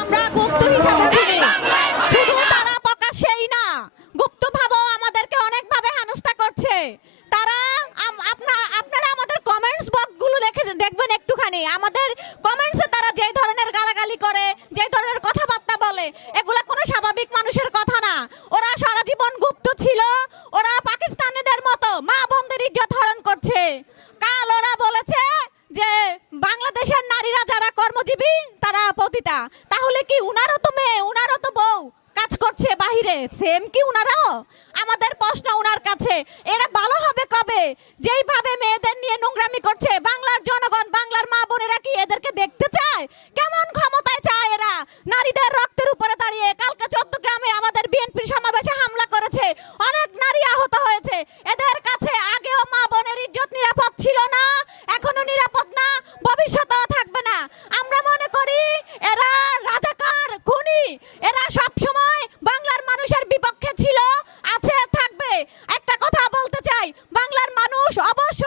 আমরা গুপ্ত হিসাবে চিনি, শুধু তারা প্রকাশ্যেই না, গুপ্তভাবেও আমাদেরকে অনেকভাবে হেনস্থা করছে। তারা আপনারা আমাদের কমেন্টস বক্সগুলো দেখবেন একটুখানি, আমাদের কমেন্টসে তারা যে ধরনের গালাগালি করে, যে ধরনের কথাবার্তা বলে, এগুলো কোনো স্বাভাবিক মানুষের কথা না। ওরা সারা জীবন গুপ্ত ছিল, ওরা পাকিস্তানিদের মতো মা বোনদের ইজ্জত হরণ করছে। কাল ওরা বলেছে যে বাংলাদেশের নারীরা যারা কর্মজীবী তারা পতিতা, তাহলে কি উনারও তো মেয়ে, উনারও তো বউ কাজ করছে বাহিরে, সেম কি উনারাও? আমাদের প্রশ্ন উনার কাছে, এরা ভালো হবে কবে? যেইভাবে মেয়েদের নিয়ে নোংরামি করছে, বাংলার জনগণ, বাংলার মা বোনেরা কি এদেরকে দেখতে চায়? কেমন ক্ষমতায় চায় এরা? নারীদের রক্তের উপরে দাঁড়িয়ে কালকে 14 গ্রামে আমাদের বিএনপির সমাবেশে হামলা করেছে, অনেক নারী আহত হয়েছে। এদের কাছে আগেও মা বোনের ইজ্জত নিরাপদ ছিল না, এখনো নিরাপদ না, ভবিষ্যতেও থাকবে না। আমরা মনে করি এরা রাজাকার, খুনি, এরা সব সময় বাংলার মানুষের বিপক্ষে ছিল, আছে, থাকবে। একটা কথা বলতে চাই, বাংলার মানুষ অবশ্য